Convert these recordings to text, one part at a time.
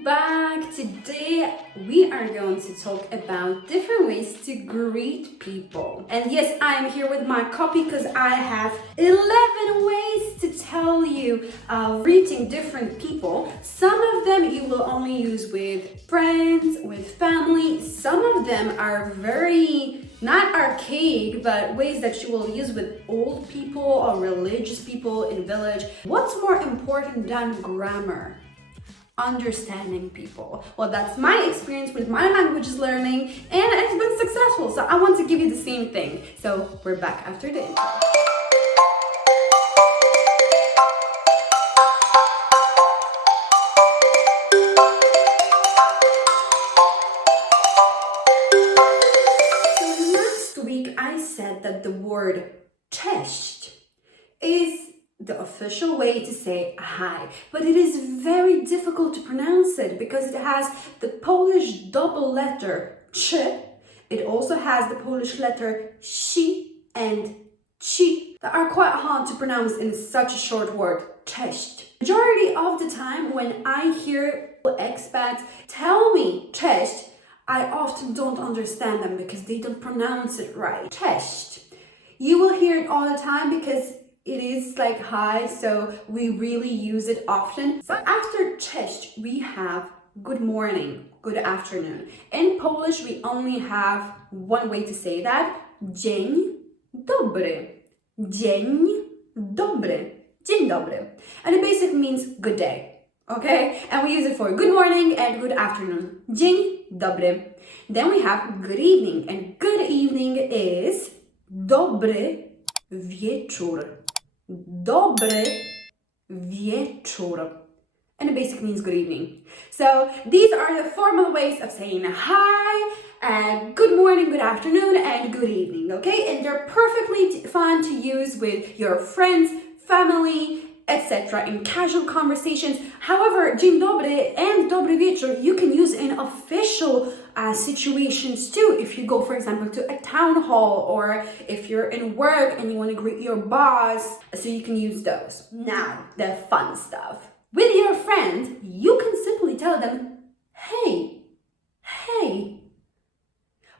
welcome back. Today we are going to talk about different ways to greet people. And yes, I am here with my copy because I have 11 ways to tell you of greeting different people. Some of them you will only use with friends, with family. Some of them are very not archaic, but ways that you will use with old people or religious people in village. What's more important than grammar? Understanding people. Well, that's my experience with my languages learning, and it's been successful. So I want to give you the same thing. So we're back after the intro. That the word CZEŚដ្ឋ is the official way to say hi, but it is very difficult to pronounce it because it has the Polish double letter ch. It also has the Polish letter si and ci that are quite hard to pronounce in such a short word, CZEŚដ្ឋ. Majority of the time when I hear expats tell me CZEŚដ្ឋ, I often don't understand them because they don't pronounce it right. CZEŚដ្ឋ. You will hear it all the time because it is like hi, so we really use it often. So after CZEŚដ្ឋ, we have good morning, good afternoon. In Polish, we only have one way to say that. Dzień Dobry. Dzień Dobry. Dzień Dobry. And it basically means good day. Okay? And we use it for good morning and good afternoon. Dzień Dobry. Then we have good evening. And good evening is Dobry Wieczór. Dobry Wieczór. And it basically means good evening. So these are the formal ways of saying hi, and good morning, good afternoon, and good evening. Okay? And they're perfectly fun to use with your friends, family, etc. in casual conversations. However, Dzień Dobry and Dobry Wieczór you can use in official situations too. If you go, for example, to a town hall, or if you're in work and you want to greet your boss, so you can use those. Now, the fun stuff. With your friends, you can simply tell them, hey, hey.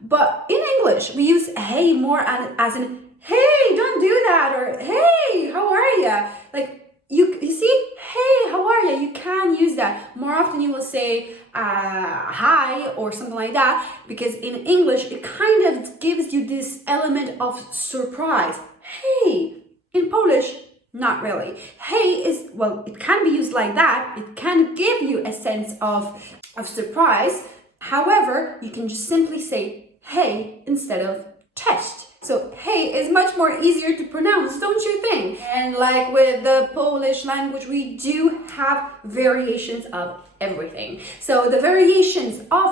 But in English, we use hey more as in, hey, don't do that, or hey, how are you? Like, you see, hey, how are you? You can use that. More often you will say hi or something like that, because in English it kind of gives you this element of surprise. Hey. In Polish, not really. Hey is, well, it can be used like that. It can give you a sense of surprise. However, you can just simply say hey instead of CZEŚដ្ឋ. So hey is much more easier to pronounce, don't you think? And like with the Polish language, we do have variations of everything. So the variations of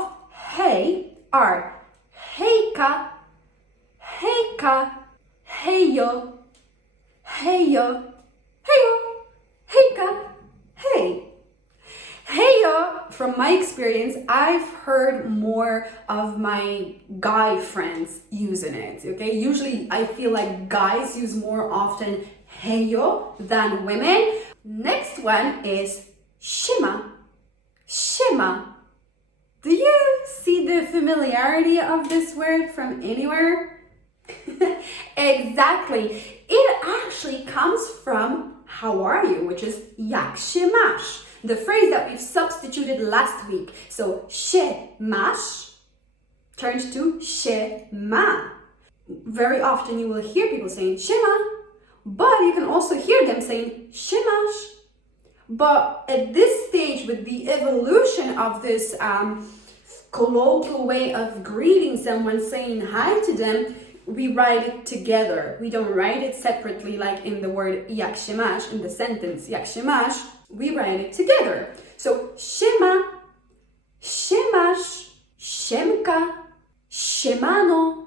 hey are hejka, hejka, hejo, hejo, hejo, hejka, hey. Heyo, from my experience, I've heard more of my guy friends using it, okay? Usually I feel like guys use more often heyo than women. Next one is Siema. Siema. Do you see the familiarity of this word from anywhere? Exactly. It actually comes from how are you, which is jak się masz. The phrase that we've substituted last week. So, się masz turns to się ma. Very often you will hear people saying siema, but you can also hear them saying się masz. But at this stage, with the evolution of this colloquial way of greeting someone, saying hi to them, we write it together. We don't write it separately like in the word jak się masz, in the sentence jak się masz. We write it together. So, siema, siemasz, siemka, siemano.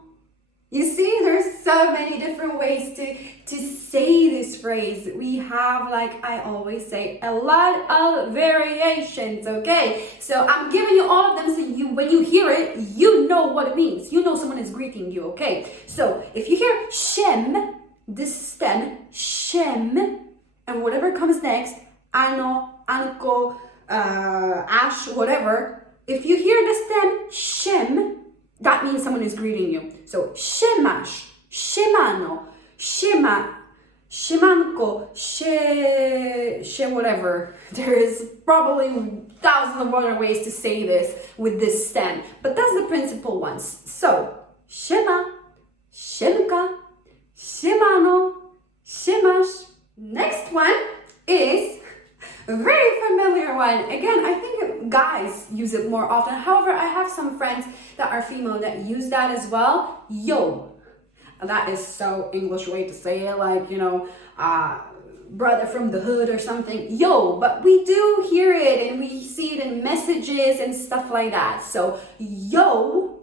You see, there's so many different ways to say this phrase. We have, like I always say, a lot of variations, okay? So I'm giving you all of them so when you hear it, you know what it means. You know someone is greeting you, okay? So if you hear shem, this stem, shem, and whatever comes next, ano, anko, ash, whatever, if you hear the stem shem, that means someone is greeting you. So siemasz, siemano, siema, siemanko, she whatever. There is probably thousands of other ways to say this with this stem, but that's the principal ones. So siema, siemka, siemano, siemasz. Next one is a very familiar one. Again, I think guys use it more often. However, I have some friends that are female that use that as well. Yo. That is so English way to say it, like, you know, brother from the hood or something. Yo, but we do hear it and we see it in messages and stuff like that. So yo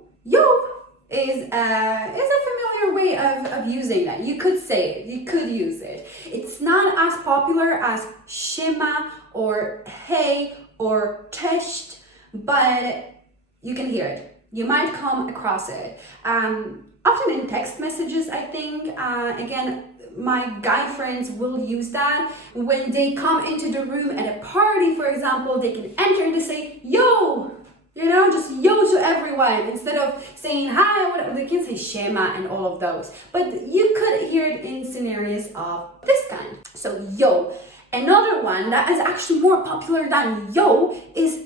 is a familiar way of using that. You could say it, you could use it. It's not as popular as siema or hey or cześć, but you can hear it. You might come across it. Often in text messages, I think. Again, my guy friends will use that when they come into the room at a party, for example. They can enter and they say yo. You know, just yo to everyone. Instead of saying hi or whatever, they can say siema and all of those. But you could hear it in scenarios of this kind. So yo. Another one that is actually more popular than yo is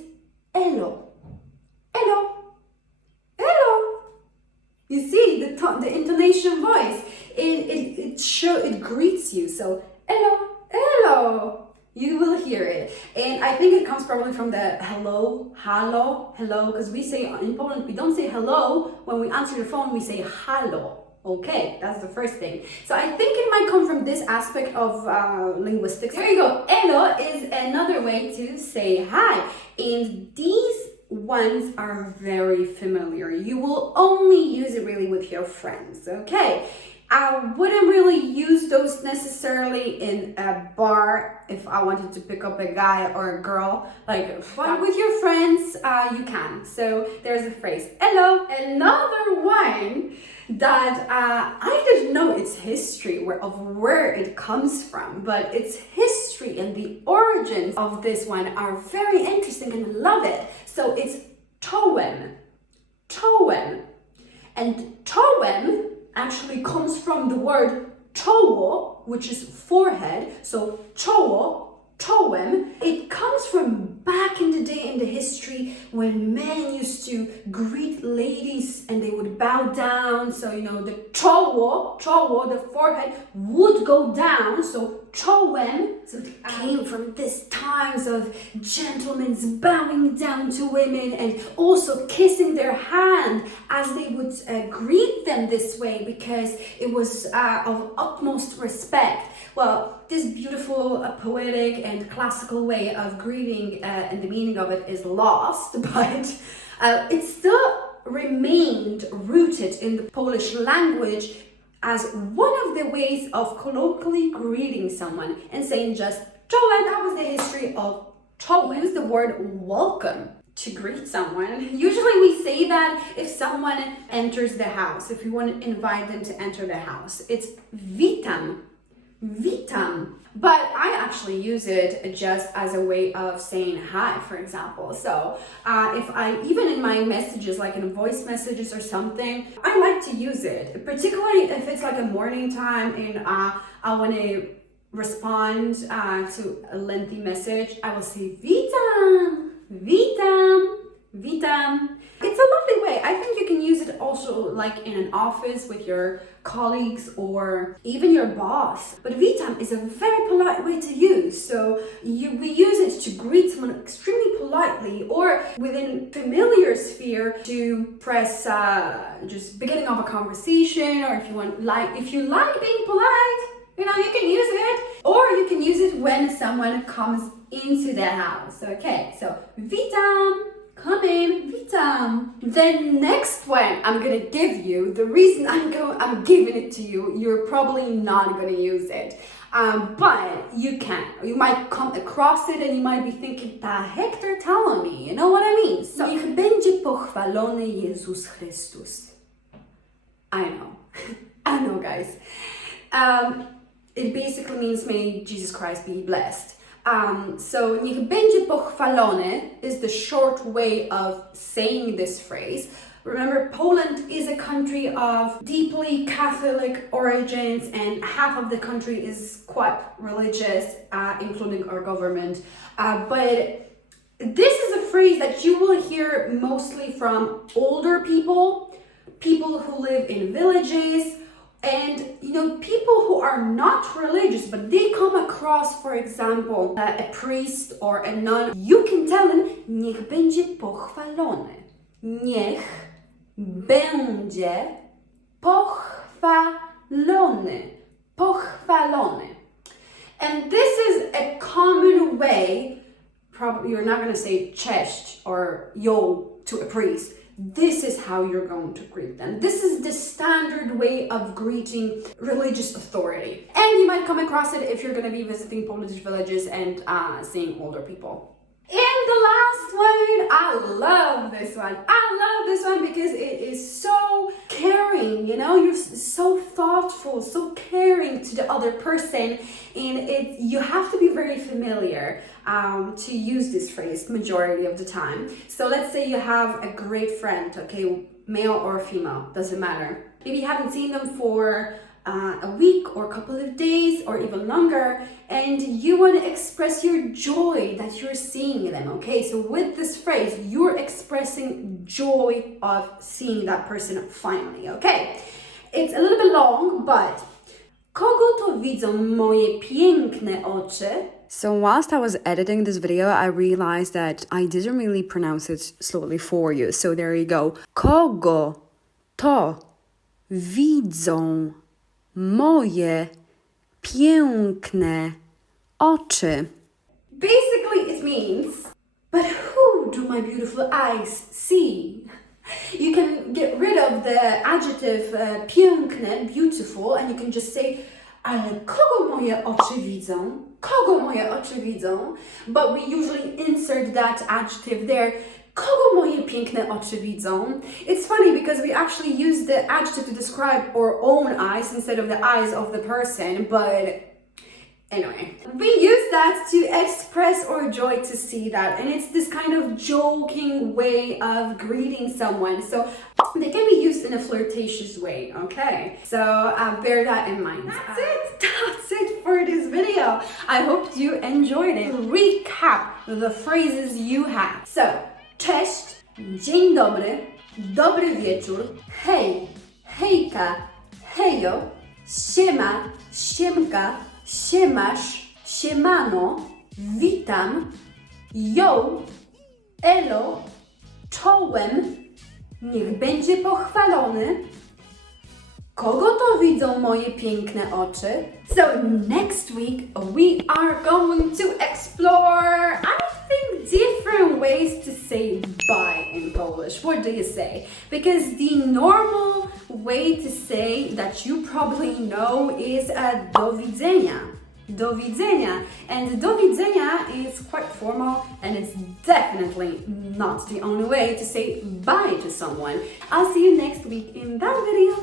elo. Elo. Elo. You see the tone, the intonation voice. It greets you. So elo, elo. You will hear it. And I think it comes probably from the hello, because we say in Poland, we don't say hello. When we answer the phone, we say halo. Okay, that's the first thing. So I think it might come from this aspect of linguistics. There you go. Elo is another way to say hi. And these ones are very familiar. You will only use it really with your friends, okay? I wouldn't really use those necessarily in a bar if I wanted to pick up a guy or a girl. But with your friends, you can. So there's a phrase, hello. Another one that I didn't know its history of where it comes from, but its history and the origins of this one are very interesting and I love it. So it's Czołem. Czołem. And Czołem actually comes from the word czoło, which is forehead. So czoło, czołem. It comes from back in the day in the history when men used to greet ladies and they would bow down. So, you know, the czoło, the forehead would go down. So czołem. So it came from this times of gentlemen bowing down to women and also kissing their hand as they would greet them this way because it was of utmost respect. Well, this beautiful, poetic and classical way of greeting and the meaning of it is lost, but it still remained rooted in the Polish language as one of the ways of colloquially greeting someone and saying just czołem. That was the history of czołem. We use the word welcome to greet someone. Usually we say that if someone enters the house, if we want to invite them to enter the house, it's witam. Witam. But I actually use it just as a way of saying hi, for example. So if I, even in my messages, like in voice messages or something, I like to use it, particularly if it's like a morning time and I want to respond to a lengthy message, I will say witam, witam, witam. It's a lovely way. I think you can use it also like in an office with your colleagues or even your boss. But witam is a very polite way to use. So we use it to greet someone extremely politely or within familiar sphere to press just beginning of a conversation, or if you like being polite, you know, you can use it. Or you can use it when someone comes into the house. Okay, so witam. Come in, witam. The next one I'm gonna give you, the reason I'm giving it to you, you're probably not gonna use it. But you can. You might come across it and you might be thinking, the heck they're telling me, you know what I mean? So, niech będzie pochwalony Jezus Chrystus. I know guys. It basically means may Jesus Christ be blessed. So niech będzie pochwalony is the short way of saying this phrase. Remember, Poland is a country of deeply Catholic origins, and half of the country is quite religious, including our government. But this is a phrase that you will hear mostly from older people, people who live in villages, and people who are not religious, but they come across, for example, a priest or a nun. You can tell them, niech będzie pochwalony. Niech będzie pochwalony. Pochwalony. And this is a common way. Probably you're not going to say CZEŚដ្ឋ or yo to a priest. This is how you're going to greet them. This is the standard way of greeting religious authority. And you might come across it if you're going to be visiting Polish villages and seeing older people. And the last one, I love this one. I love this one because it is so caring, you're so thoughtful, so caring to the other person, and you have to be very familiar to use this phrase majority of the time. So let's say you have a great friend, okay, male or female, doesn't matter. Maybe you haven't seen them for a week or a couple of days or even longer, and you want to express your joy that you're seeing them, okay? So with this phrase, you're expressing joy of seeing that person finally, okay? It's a little bit long, but kogo to widzą moje piękne oczy? So whilst I was editing this video, I realized that I didn't really pronounce it slowly for you. So there you go. Kogo to widzą moje piękne oczy? Basically, it means, but who do my beautiful eyes see? You can get rid of the adjective piękne, beautiful, and you can just say, ale kogo moje oczy widzą? Kogo moje oczy widzą? But we usually insert that adjective there. Kogo moje piękne oczy widzą? It's funny because we actually use the adjective to describe our own eyes instead of the eyes of the person, but anyway, we use that to express our joy to see that, and it's this kind of joking way of greeting someone, so they can be used in a flirtatious way, okay? So bear that in mind. That's it for this video. I hope you enjoyed it. Recap the phrases you have. So, cześć, dzień dobry, dobry wieczór, hej, hejka, hejo, siema, siemka, siemasz, siemano, witam, yo, elo, czołem, niech będzie pochwalony. Kogo to widzą moje piękne oczy? So next week we are going to explore, I think, different ways to say bye in Polish. What do you say? Because the normal way to say that you probably know is do widzenia. Do widzenia. And do widzenia is quite formal, and it's definitely not the only way to say bye to someone. I'll see you next week in that video.